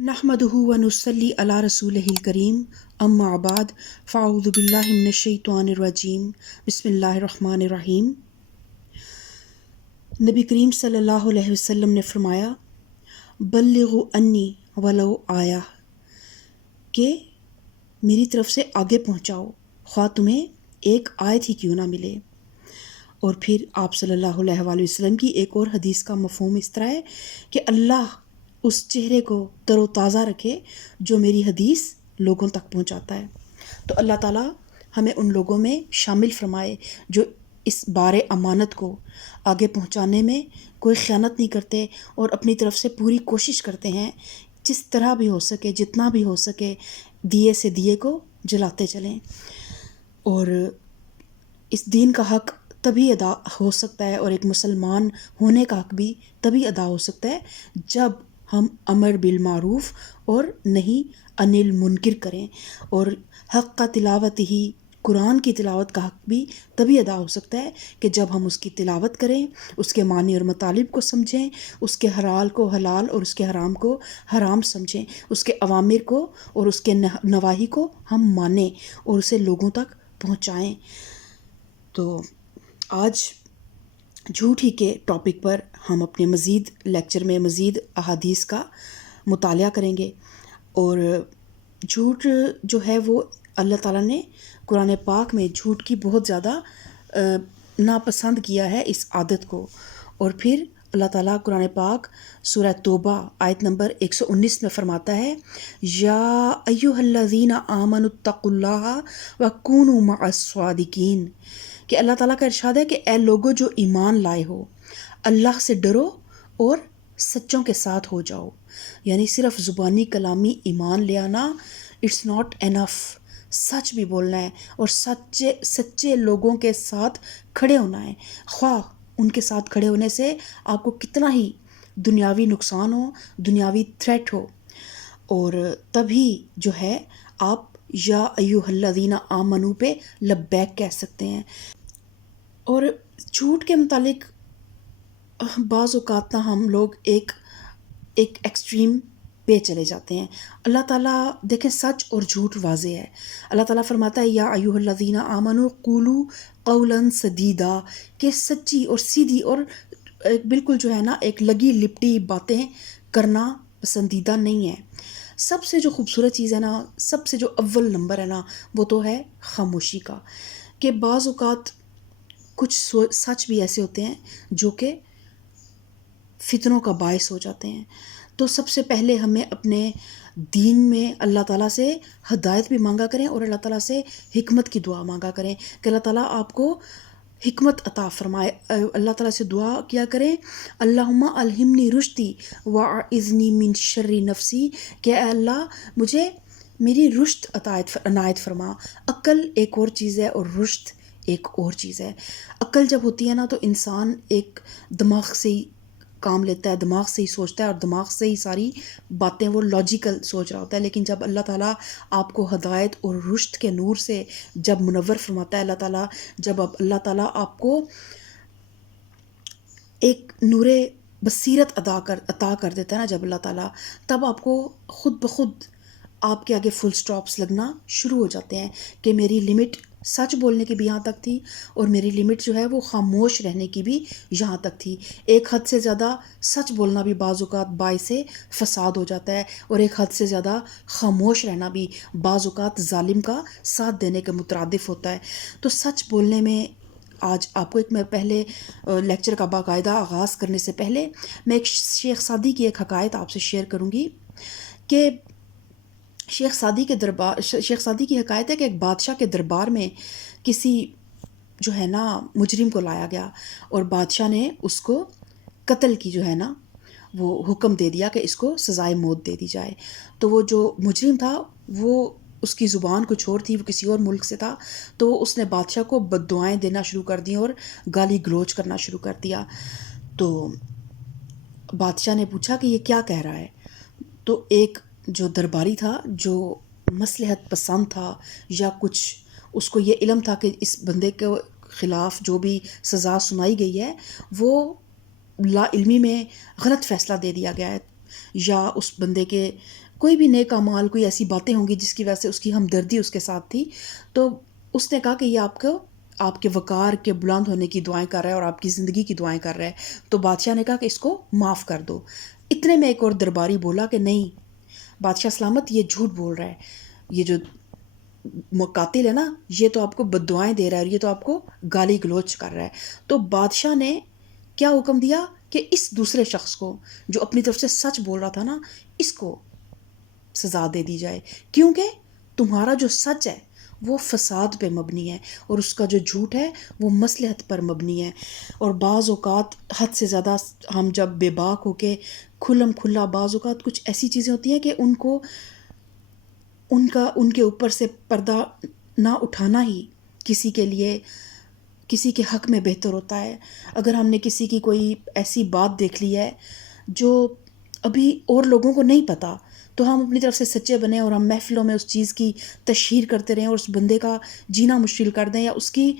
نحمده ونصلي علی رسولہ الکریم اما بعد فاعوذ باللہ من الشیطان الرجیم بسم اللہ الرحمن الرحیم۔ نبی کریم صلی اللہ علیہ وسلم نے فرمایا بلغوا انی ولو آیا، کہ میری طرف سے آگے پہنچاؤ خواہ تمہیں ایک آیت ہی کیوں نہ ملے۔ اور پھر آپ صلی اللہ علیہ وآلہ وسلم کی ایک اور حدیث کا مفہوم اس طرح ہے کہ اللہ اس چہرے کو تر و تازہ رکھے جو میری حدیث لوگوں تک پہنچاتا ہے۔ تو اللہ تعالیٰ ہمیں ان لوگوں میں شامل فرمائے جو اس بار امانت کو آگے پہنچانے میں کوئی خیانت نہیں کرتے اور اپنی طرف سے پوری کوشش کرتے ہیں، جس طرح بھی ہو سکے، جتنا بھی ہو سکے، دیے سے دیے کو جلاتے چلیں۔ اور اس دین کا حق تبھی ادا ہو سکتا ہے، اور ایک مسلمان ہونے کا حق بھی تبھی ادا ہو سکتا ہے جب ہم امر بالمعروف اور نہیں عن المنکر کریں۔ اور حق کا تلاوت ہی قرآن کی تلاوت کا حق بھی تبھی ادا ہو سکتا ہے کہ جب ہم اس کی تلاوت کریں، اس کے معنی اور مطالب کو سمجھیں، اس کے حلال کو حلال اور اس کے حرام کو حرام سمجھیں، اس کے اوامر کو اور اس کے نواہی کو ہم مانیں اور اسے لوگوں تک پہنچائیں۔ تو آج جھوٹ ہی کے ٹاپک پر ہم اپنے مزید لیکچر میں مزید احادیث کا مطالعہ کریں گے۔ اور جھوٹ جو ہے وہ اللہ تعالیٰ نے قرآن پاک میں جھوٹ کی بہت زیادہ ناپسند کیا ہے اس عادت کو۔ اور پھر اللہ تعالیٰ قرآن پاک سورہ توبہ آیت نمبر 119 میں فرماتا ہے یا ایھا الذین آمنوا اتقوا اللہ وکونوا مع الصادقین، کہ اللہ تعالیٰ کا ارشاد ہے کہ اے لوگو جو ایمان لائے ہو، اللہ سے ڈرو اور سچوں کے ساتھ ہو جاؤ۔ یعنی صرف زبانی کلامی ایمان لے آنا اٹس ناٹ انف، سچ بھی بولنا ہے اور سچے لوگوں کے ساتھ کھڑے ہونا ہے، خواہ ان کے ساتھ کھڑے ہونے سے آپ کو کتنا ہی دنیاوی نقصان ہو، دنیاوی تھریٹ ہو، اور تبھی جو ہے آپ یا ایھا الذین آمنو پہ لبیک کہہ سکتے ہیں۔ اور جھوٹ کے متعلق بعض اوقات نہ ہم لوگ ایک ایکسٹریم پہ چلے جاتے ہیں۔ اللہ تعالیٰ دیکھیں سچ اور جھوٹ واضح ہے۔ اللہ تعالیٰ فرماتا ہے یا ایھا الذین آمنوا قولوا قولا سدیدا، کہ سچی اور سیدھی اور بالکل جو ہے نا ایک لگی لپٹی باتیں کرنا پسندیدہ نہیں ہے۔ سب سے جو خوبصورت چیز ہے نا، سب سے جو اول نمبر ہے نا، وہ تو ہے خاموشی کا۔ کہ بعض اوقات کچھ سچ بھی ایسے ہوتے ہیں جو کہ فتنوں کا باعث ہو جاتے ہیں۔ تو سب سے پہلے ہمیں اپنے دین میں اللہ تعالیٰ سے ہدایت بھی مانگا کریں اور اللہ تعالیٰ سے حکمت کی دعا مانگا کریں کہ اللہ تعالیٰ آپ کو حکمت عطا فرمائے۔ اللہ تعالیٰ سے دعا کیا کریں اللہم الہمنی رشدی واعذنی من شر نفسی، کہ اے اللہ مجھے میری رشد عنایت فرما۔ عقل ایک اور چیز ہے اور رشد ایک اور چیز ہے۔ عقل جب ہوتی ہے نا تو انسان ایک دماغ سے ہی کام لیتا ہے، دماغ سے ہی سوچتا ہے اور دماغ سے ہی ساری باتیں وہ لاجیکل سوچ رہا ہوتا ہے۔ لیکن جب اللہ تعالیٰ آپ کو ہدایت اور رشد کے نور سے جب منور فرماتا ہے اللہ تعالیٰ، جب اللہ تعالیٰ آپ کو ایک نور بصیرت عطا کر دیتا ہے نا جب اللہ تعالیٰ، تب آپ کو خود بخود آپ کے آگے فل سٹاپس لگنا شروع ہو جاتے ہیں کہ میری لمٹ سچ بولنے کی بھی یہاں تک تھی اور میری لمٹ جو ہے وہ خاموش رہنے کی بھی یہاں تک تھی۔ ایک حد سے زیادہ سچ بولنا بھی بعض اوقات باعث فساد ہو جاتا ہے، اور ایک حد سے زیادہ خاموش رہنا بھی بعض اوقات ظالم کا ساتھ دینے کے مترادف ہوتا ہے۔ تو سچ بولنے میں آج آپ کو میں پہلے لیکچر کا باقاعدہ آغاز کرنے سے پہلے میں ایک شیخ سعدی کی ایک حکایت آپ سے شیئر کروں گی کہ شیخ سعدی کی حکایت ہے کہ ایک بادشاہ کے دربار میں کسی جو ہے نا مجرم کو لایا گیا اور بادشاہ نے اس کو قتل کی جو ہے نا وہ حکم دے دیا کہ اس کو سزائے موت دے دی جائے۔ تو وہ جو مجرم تھا وہ اس کی زبان کچھ اور تھی، وہ کسی اور ملک سے تھا، تو اس نے بادشاہ کو بد دعائیں دینا شروع کر دیں اور گالی گلوچ کرنا شروع کر دیا۔ تو بادشاہ نے پوچھا کہ یہ کیا کہہ رہا ہے؟ تو ایک جو درباری تھا جو مصلحت پسند تھا یا کچھ اس کو یہ علم تھا کہ اس بندے کے خلاف جو بھی سزا سنائی گئی ہے وہ لا علمی میں غلط فیصلہ دے دیا گیا ہے، یا اس بندے کے کوئی بھی نیک اعمال، کوئی ایسی باتیں ہوں گی جس کی وجہ سے اس کی ہمدردی اس کے ساتھ تھی، تو اس نے کہا کہ یہ آپ کے وقار کے بلند ہونے کی دعائیں کر رہا ہے اور آپ کی زندگی کی دعائیں کر رہا ہے. تو بادشاہ نے کہا کہ اس کو معاف کر دو. اتنے میں ایک اور درباری بولا کہ نہیں بادشاہ سلامت، یہ جھوٹ بول رہا ہے، یہ جو قاتل ہے نا یہ تو آپ کو بد دعائیں دے رہا ہے اور یہ تو آپ کو گالی گلوچ کر رہا ہے. تو بادشاہ نے کیا حکم دیا کہ اس دوسرے شخص کو جو اپنی طرف سے سچ بول رہا تھا نا، اس کو سزا دے دی جائے، کیونکہ تمہارا جو سچ ہے وہ فساد پہ مبنی ہے اور اس کا جو جھوٹ ہے وہ مصلحت پر مبنی ہے. اور بعض اوقات حد سے زیادہ ہم جب بے باک ہو کے کھلم کھلا، بعض اوقات کچھ ایسی چیزیں ہوتی ہیں کہ ان کے اوپر سے پردہ نہ اٹھانا ہی کسی کے لیے، کسی کے حق میں بہتر ہوتا ہے. اگر ہم نے کسی کی کوئی ایسی بات دیکھ لی ہے جو ابھی اور لوگوں کو نہیں پتہ، تو ہم اپنی طرف سے سچے بنیں اور ہم محفلوں میں اس چیز کی تشہیر کرتے رہیں اور اس بندے کا جینا مشکل کر دیں، یا اس کی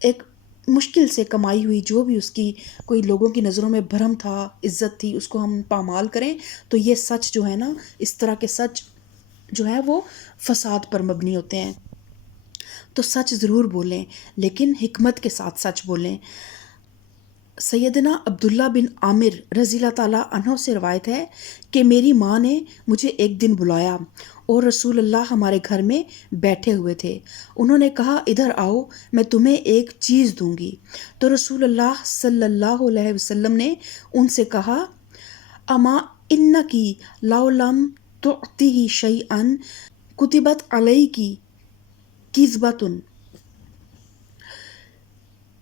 ایک مشکل سے کمائی ہوئی جو بھی اس کی کوئی لوگوں کی نظروں میں بھرم تھا، عزت تھی، اس کو ہم پامال کریں. تو یہ سچ جو ہے نا، اس طرح کے سچ جو ہے وہ فساد پر مبنی ہوتے ہیں. تو سچ ضرور بولیں لیکن حکمت کے ساتھ سچ بولیں. سیدنا عبداللہ بن عامر رضی اللہ تعالیٰ عنہ سے روایت ہے کہ میری ماں نے مجھے ایک دن بلایا اور رسول اللہ ہمارے گھر میں بیٹھے ہوئے تھے. انہوں نے کہا ادھر آؤ، میں تمہیں ایک چیز دوں گی. تو رسول اللہ صلی اللہ علیہ وسلم نے ان سے کہا اما انکی لو لم تعطیہ شیئا کتبت علیکی کذبۃ.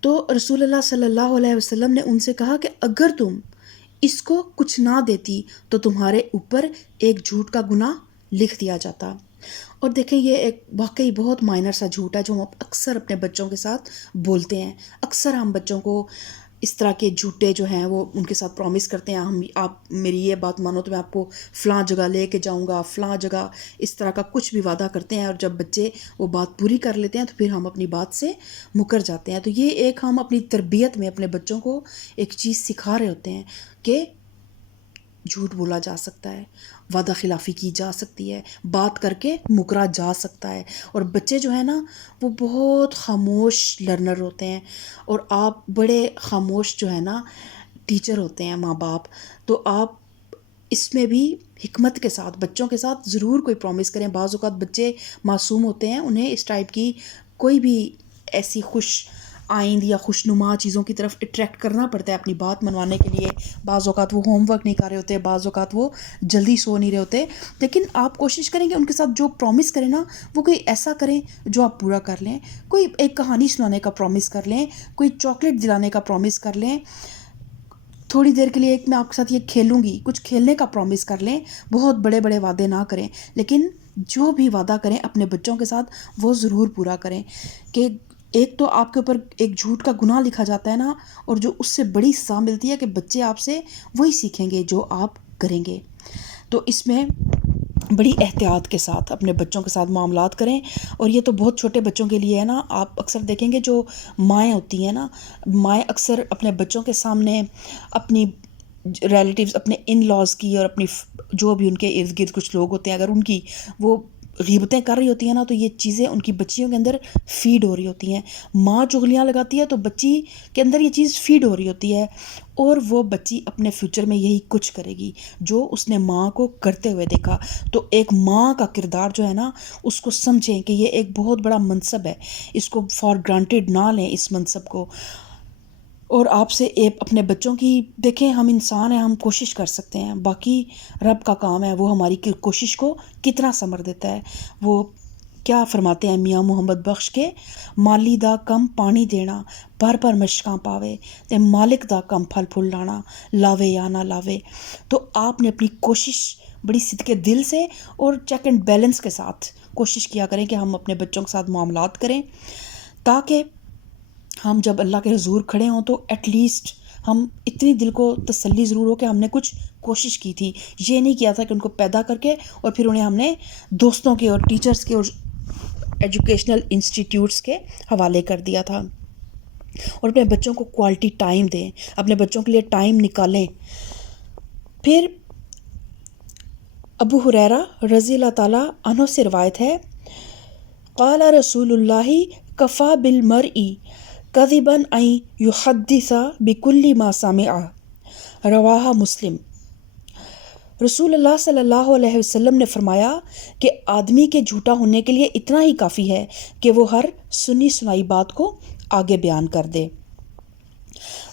تو رسول اللہ صلی اللہ علیہ وسلم نے ان سے کہا کہ اگر تم اس کو کچھ نہ دیتی تو تمہارے اوپر ایک جھوٹ کا گناہ لکھ دیا جاتا. اور دیکھیں یہ ایک واقعی بہت مائنر سا جھوٹ ہے جو ہم اکثر اپنے بچوں کے ساتھ بولتے ہیں. اکثر ہم بچوں کو اس طرح کے جھوٹے جو ہیں وہ ان کے ساتھ پرومس کرتے ہیں، آپ میری یہ بات مانو تو میں آپ کو فلاں جگہ لے کے جاؤں گا، فلاں جگہ، اس طرح کا کچھ بھی وعدہ کرتے ہیں. اور جب بچے وہ بات پوری کر لیتے ہیں تو پھر ہم اپنی بات سے مکر جاتے ہیں. تو یہ ایک ہم اپنی تربیت میں اپنے بچوں کو ایک چیز سکھا رہے ہوتے ہیں کہ جھوٹ بولا جا سکتا ہے، وعدہ خلافی کی جا سکتی ہے، بات کر کے مکرا جا سکتا ہے. اور بچے جو ہیں نا وہ بہت خاموش لرنر ہوتے ہیں، اور آپ بڑے خاموش جو ہے نا ٹیچر ہوتے ہیں، ماں باپ. تو آپ اس میں بھی حکمت کے ساتھ بچوں کے ساتھ ضرور کوئی پرومس کریں. بعض اوقات بچے معصوم ہوتے ہیں، انہیں اس ٹائپ کی کوئی بھی ایسی خوش آئند یا خوشنما چیزوں کی طرف اٹریکٹ کرنا پڑتا ہے اپنی بات منوانے کے لیے. بعض اوقات وہ ہوم ورک نہیں کر رہے ہوتے، بعض اوقات وہ جلدی سو نہیں رہے ہوتے. لیکن آپ کوشش کریں کہ ان کے ساتھ جو پرومس کریں نا وہ کوئی ایسا کریں جو آپ پورا کر لیں. کوئی ایک کہانی سنانے کا پرومس کر لیں، کوئی چاکلیٹ دلانے کا پرومس کر لیں، تھوڑی دیر کے لیے ایک میں آپ کے ساتھ یہ کھیلوں گی، کچھ کھیلنے کا پرومس کر لیں. بہت بڑے بڑے وعدے نہ کریں، لیکن جو بھی وعدہ کریں اپنے بچوں کے ساتھ وہ ضرور پورا کریں. کہ ایک تو آپ کے اوپر ایک جھوٹ کا گناہ لکھا جاتا ہے نا، اور جو اس سے بڑی سزا ملتی ہے کہ بچے آپ سے وہی سیکھیں گے جو آپ کریں گے. تو اس میں بڑی احتیاط کے ساتھ اپنے بچوں کے ساتھ معاملات کریں. اور یہ تو بہت چھوٹے بچوں کے لیے ہے نا. آپ اکثر دیکھیں گے جو مائیں ہوتی ہیں نا، مائیں اکثر اپنے بچوں کے سامنے اپنی ریلیٹیوز، اپنے ان لاز کی اور اپنی جو بھی ان کے ارد گرد کچھ لوگ ہوتے ہیں، اگر ان کی وہ غیبتیں کر رہی ہوتی ہیں نا تو یہ چیزیں ان کی بچیوں کے اندر فیڈ ہو رہی ہوتی ہیں. ماں چغلیاں لگاتی ہے تو بچی کے اندر یہ چیز فیڈ ہو رہی ہوتی ہے، اور وہ بچی اپنے فیوچر میں یہی کچھ کرے گی جو اس نے ماں کو کرتے ہوئے دیکھا. تو ایک ماں کا کردار جو ہے نا اس کو سمجھیں کہ یہ ایک بہت بڑا منصب ہے، اس کو فار گرانٹیڈ نہ لیں اس منصب کو. اور آپ سے اپنے بچوں کی دیکھیں، ہم انسان ہیں، ہم کوشش کر سکتے ہیں، باقی رب کا کام ہے وہ ہماری کوشش کو کتنا ثمر دیتا ہے. وہ کیا فرماتے ہیں میاں محمد بخش کے، مالی دا کم پانی دینا پر مشکاں پاوے تے مالک دا کم پھل پھول لانا لاوے یا نہ لاوے. تو آپ نے اپنی کوشش بڑی صدقے دل سے اور چیک اینڈ بیلنس کے ساتھ کوشش کیا کریں کہ ہم اپنے بچوں کے ساتھ معاملات کریں، تاکہ ہم جب اللہ کے حضور کھڑے ہوں تو ایٹ لیسٹ ہم اتنی دل کو تسلی ضرور ہو کہ ہم نے کچھ کوشش کی تھی. یہ نہیں کیا تھا کہ ان کو پیدا کر کے اور پھر انہیں ہم نے دوستوں کے اور ٹیچرز کے اور ایجوکیشنل انسٹیٹیوٹس کے حوالے کر دیا تھا. اور اپنے بچوں کو کوالٹی ٹائم دیں، اپنے بچوں کے لیے ٹائم نکالیں. پھر ابو ہریرہ رضی اللہ تعالیٰ عنہ سے روایت ہے، قال رسول اللہ کفا بالمرء کذبا ان یحدث بکل ما سمع، رواہ مسلم۔ رسول اللہ صلی اللہ علیہ وسلم نے فرمایا کہ آدمی کے جھوٹا ہونے کے لیے اتنا ہی کافی ہے کہ وہ ہر سنی سنائی بات کو آگے بیان کر دے۔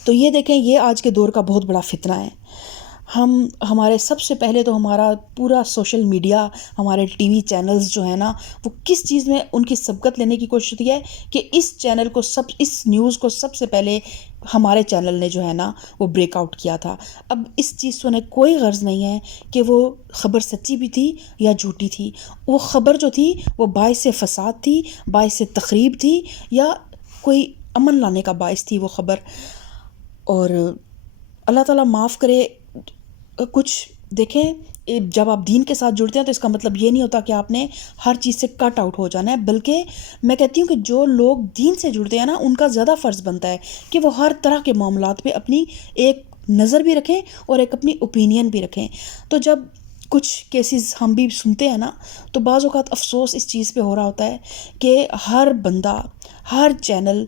تو یہ دیکھیں، یہ آج کے دور کا بہت بڑا فتنہ ہے۔ ہمارے سب سے پہلے تو ہمارا پورا سوشل میڈیا، ہمارے ٹی وی چینلز جو ہیں نا، وہ کس چیز میں ان کی سبقت لینے کی کوشش ہوتی ہے کہ اس چینل کو اس نیوز کو سب سے پہلے ہمارے چینل نے جو ہے نا وہ بریک آؤٹ کیا تھا۔ اب اس چیز سے انہیں کوئی غرض نہیں ہے کہ وہ خبر سچی بھی تھی یا جھوٹی تھی۔ وہ خبر جو تھی وہ باعث فساد تھی، باعث تخریب تھی، یا کوئی امن لانے کا باعث تھی وہ خبر۔ اور اللہ تعالیٰ معاف کرے، کچھ دیکھیں، جب آپ دین کے ساتھ جڑتے ہیں تو اس کا مطلب یہ نہیں ہوتا کہ آپ نے ہر چیز سے کٹ آؤٹ ہو جانا ہے، بلکہ میں کہتی ہوں کہ جو لوگ دین سے جڑتے ہیں نا، ان کا زیادہ فرض بنتا ہے کہ وہ ہر طرح کے معاملات پہ اپنی ایک نظر بھی رکھیں اور ایک اپنی اوپینین بھی رکھیں۔ تو جب کچھ کیسز ہم بھی سنتے ہیں نا، تو بعض اوقات افسوس اس چیز پہ ہو رہا ہوتا ہے کہ ہر بندہ، ہر چینل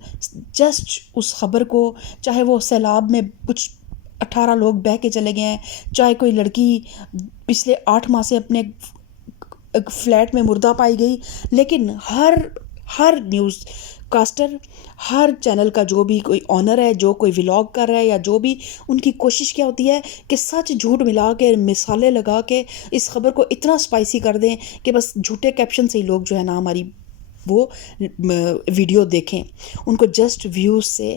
جسٹ اس خبر کو، چاہے وہ سیلاب میں کچھ 18 لوگ بہہ کے چلے گئے ہیں، چاہے کوئی لڑکی پچھلے 8 ماہ سے اپنے فلیٹ میں مردہ پائی گئی، لیکن ہر نیوز کاسٹر، ہر چینل کا جو بھی کوئی آنر ہے، جو کوئی ولاگ کر رہا ہے، یا جو بھی، ان کی کوشش کیا ہوتی ہے کہ سچ جھوٹ ملا کے، مثالیں لگا کے اس خبر کو اتنا سپائسی کر دیں کہ بس جھوٹے کیپشن سے ہی لوگ جو ہے نا ہماری وہ ویڈیو دیکھیں۔ ان کو جسٹ ویوز سے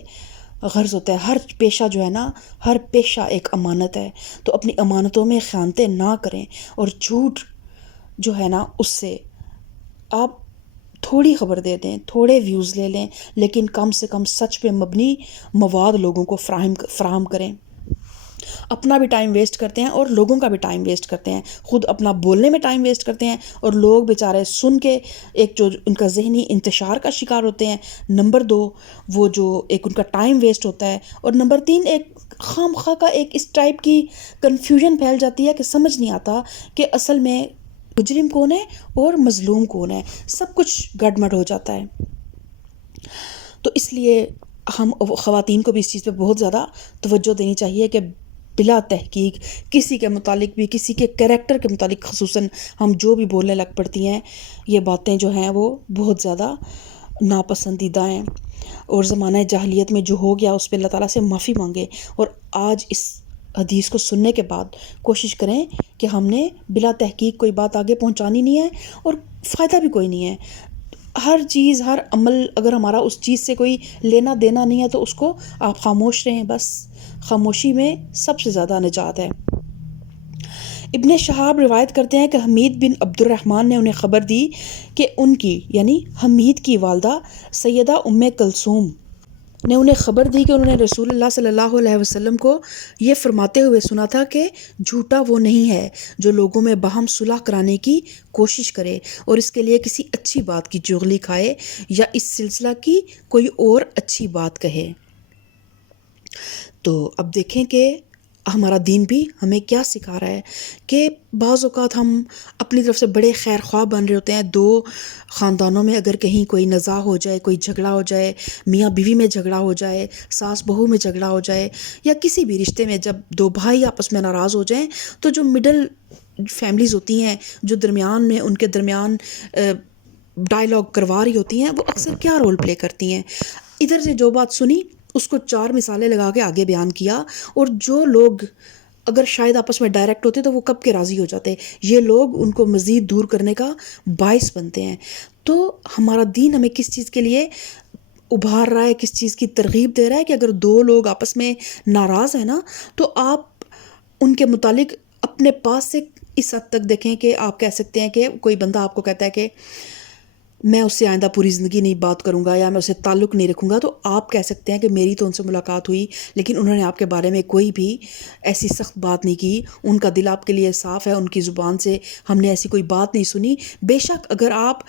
غرض ہوتا ہے۔ ہر پیشہ جو ہے نا، ہر پیشہ ایک امانت ہے، تو اپنی امانتوں میں خیانتیں نہ کریں، اور جھوٹ جو ہے نا اس سے آپ تھوڑی خبر دے دیں، تھوڑے ویوز لے لیں، لیکن کم سے کم سچ پہ مبنی مواد لوگوں کو فراہم کریں۔ اپنا بھی ٹائم ویسٹ کرتے ہیں اور لوگوں کا بھی ٹائم ویسٹ کرتے ہیں، خود اپنا بولنے میں ٹائم ویسٹ کرتے ہیں، اور لوگ بیچارے سن کے ایک جو ان کا ذہنی انتشار کا شکار ہوتے ہیں۔ نمبر 2، وہ جو ایک ان کا ٹائم ویسٹ ہوتا ہے، اور نمبر 3، ایک خام خواہ کا ایک اس ٹائپ کی کنفیوژن پھیل جاتی ہے کہ سمجھ نہیں آتا کہ اصل میں مجرم کون ہے اور مظلوم کون ہے، سب کچھ گڑبڑ ہو جاتا ہے۔ تو اس لیے ہم خواتین کو بھی اس چیز پہ بہت زیادہ توجہ دینی چاہیے کہ بلا تحقیق کسی کے متعلق بھی، کسی کے کریکٹر کے متعلق خصوصاً ہم جو بھی بولنے لگ پڑتی ہیں، یہ باتیں جو ہیں وہ بہت زیادہ ناپسندیدہ ہیں، اور زمانہ جاہلیت میں جو ہو گیا اس پہ اللہ تعالیٰ سے معافی مانگے، اور آج اس حدیث کو سننے کے بعد کوشش کریں کہ ہم نے بلا تحقیق کوئی بات آگے پہنچانی نہیں ہے، اور فائدہ بھی کوئی نہیں ہے۔ ہر چیز، ہر عمل، اگر ہمارا اس چیز سے کوئی لینا دینا نہیں ہے تو اس کو آپ خاموش رہیں، بس خاموشی میں سب سے زیادہ نجات ہے۔ ابن شہاب روایت کرتے ہیں کہ حمید بن عبد الرحمن نے انہیں خبر دی کہ ان کی، یعنی حمید کی والدہ سیدہ ام کلثوم نے انہیں خبر دی کہ انہوں نے رسول اللہ صلی اللہ علیہ وسلم کو یہ فرماتے ہوئے سنا تھا کہ جھوٹا وہ نہیں ہے جو لوگوں میں باہم صلح کرانے کی کوشش کرے اور اس کے لیے کسی اچھی بات کی چغلی کھائے یا اس سلسلہ کی کوئی اور اچھی بات کہے۔ تو اب دیکھیں کہ ہمارا دین بھی ہمیں کیا سکھا رہا ہے کہ بعض اوقات ہم اپنی طرف سے بڑے خیر خواہ بن رہے ہوتے ہیں۔ 2 خاندانوں میں اگر کہیں کوئی نزاع ہو جائے، کوئی جھگڑا ہو جائے، میاں بیوی میں جھگڑا ہو جائے، ساس بہو میں جھگڑا ہو جائے، یا کسی بھی رشتے میں جب 2 بھائی آپس میں ناراض ہو جائیں، تو جو مڈل فیملیز ہوتی ہیں، جو درمیان میں ان کے درمیان ڈائلاگ کروا رہی ہوتی ہیں، وہ اکثر کیا رول پلے کرتی ہیں؟ ادھر سے جو بات سنی اس کو 4 مثالیں لگا کے آگے بیان کیا، اور جو لوگ اگر شاید آپس میں ڈائریکٹ ہوتے تو وہ کب کے راضی ہو جاتے، یہ لوگ ان کو مزید دور کرنے کا باعث بنتے ہیں۔ تو ہمارا دین ہمیں کس چیز کے لیے ابھار رہا ہے، کس چیز کی ترغیب دے رہا ہے کہ اگر 2 لوگ آپس میں ناراض ہیں نا، تو آپ ان کے متعلق اپنے پاس سے اس حد تک دیکھیں کہ آپ کہہ سکتے ہیں کہ کوئی بندہ آپ کو کہتا ہے کہ میں اس سے آئندہ پوری زندگی نہیں بات کروں گا، یا میں اسے تعلق نہیں رکھوں گا، تو آپ کہہ سکتے ہیں کہ میری تو ان سے ملاقات ہوئی لیکن انہوں نے آپ کے بارے میں کوئی بھی ایسی سخت بات نہیں کی، ان کا دل آپ کے لیے صاف ہے، ان کی زبان سے ہم نے ایسی کوئی بات نہیں سنی۔ بے شک اگر آپ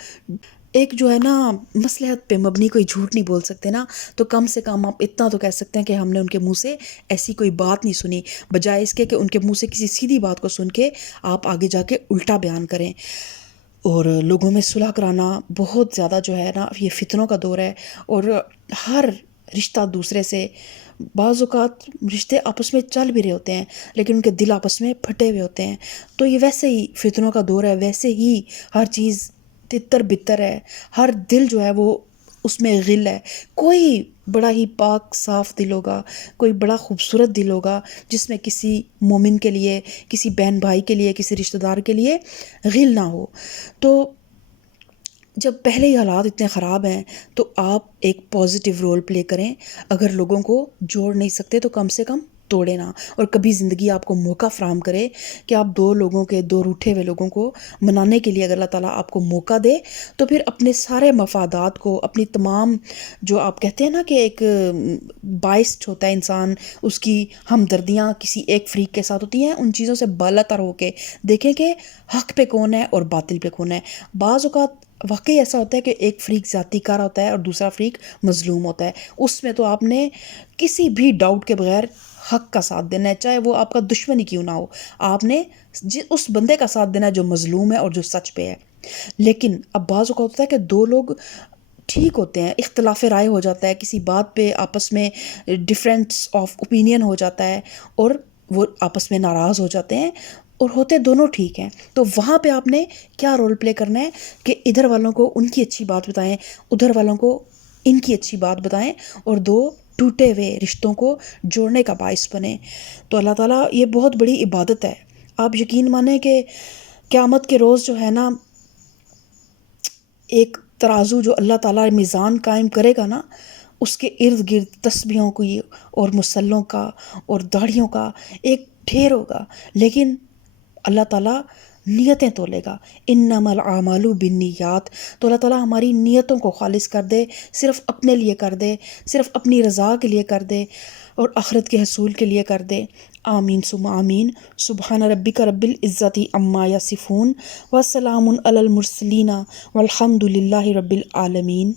ایک جو ہے نا مصلحت پہ مبنی کوئی جھوٹ نہیں بول سکتے نا، تو کم سے کم آپ اتنا تو کہہ سکتے ہیں کہ ہم نے ان کے منہ سے ایسی کوئی بات نہیں سنی، بجائے اس کے کہ ان کے منہ سے کسی سیدھی بات کو سن کے آپ آگے جا کے الٹا بیان کریں۔ اور لوگوں میں صلح کرانا بہت زیادہ جو ہے نا یہ فتنوں کا دور ہے، اور ہر رشتہ دوسرے سے، بعض اوقات رشتے آپس میں چل بھی رہے ہوتے ہیں لیکن ان کے دل آپس میں پھٹے ہوئے ہوتے ہیں، تو یہ ویسے ہی فتنوں کا دور ہے، ویسے ہی ہر چیز تتر بتر ہے، ہر دل جو ہے وہ اس میں غل ہے۔ کوئی بڑا ہی پاک صاف دل ہوگا، کوئی بڑا خوبصورت دل ہوگا جس میں کسی مومن کے لیے، کسی بہن بھائی کے لیے، کسی رشتہ دار کے لیے غل نہ ہو۔ تو جب پہلے ہی حالات اتنے خراب ہیں تو آپ ایک پازیٹیو رول پلے کریں، اگر لوگوں کو جوڑ نہیں سکتے تو کم سے کم توڑے نہ، اور کبھی زندگی آپ کو موقع فراہم کرے کہ آپ دو روٹھے ہوئے لوگوں کو منانے کے لیے اگر اللہ تعالیٰ آپ کو موقع دے تو پھر اپنے سارے مفادات کو، اپنی تمام جو آپ کہتے ہیں نا کہ ایک باعث ہوتا ہے انسان، اس کی ہمدردیاں کسی ایک فریق کے ساتھ ہوتی ہیں، ان چیزوں سے بالاتر ہو کے دیکھیں کہ حق پہ کون ہے اور باطل پہ کون ہے۔ بعض اوقات واقعی ایسا ہوتا ہے کہ ایک فریق ذاتی کار ہوتا ہے اور دوسرا فریق مظلوم ہوتا ہے، اس میں تو آپ نے کسی بھی ڈاؤٹ کے بغیر حق کا ساتھ دینا ہے، چاہے وہ آپ کا دشمن ہی کیوں نہ ہو، آپ نے اس بندے کا ساتھ دینا ہے جو مظلوم ہے اور جو سچ پہ ہے۔ لیکن اب بعض اوقات ہوتا ہے کہ دو لوگ ٹھیک ہوتے ہیں، اختلاف رائے ہو جاتا ہے، کسی بات پہ آپس میں ڈفرینس آف اوپینین ہو جاتا ہے اور وہ آپس میں ناراض ہو جاتے ہیں، اور ہوتے دونوں ٹھیک ہیں، تو وہاں پہ آپ نے کیا رول پلے کرنا ہے کہ ادھر والوں کو ان کی اچھی بات بتائیں، ادھر والوں کو ان کی اچھی بات بتائیں، اور دو ٹوٹے ہوئے رشتوں کو جوڑنے کا باعث بنیں۔ تو اللہ تعالیٰ یہ بہت بڑی عبادت ہے۔ آپ یقین مانیں کہ قیامت کے روز جو ہے نا ایک ترازو جو اللہ تعالیٰ میزان قائم کرے گا نا، اس کے ارد گرد تسبیحوں کی اور مصلوں کا اور داڑھیوں کا ایک ڈھیر ہوگا، لیکن اللہ تعالیٰ نیتیں تولے گا۔ انما الاعمال بالنیات، تو اللہ تعالیٰ ہماری نیتوں کو خالص کر دے، صرف اپنے لیے کر دے، صرف اپنی رضا کے لیے کر دے اور آخرت کے حصول کے لیے کر دے۔ آمین ثم آمین۔ سبحان ربک رب العزت عما یصفون وسلام علی المرسلین والحمد للہ رب العالمین۔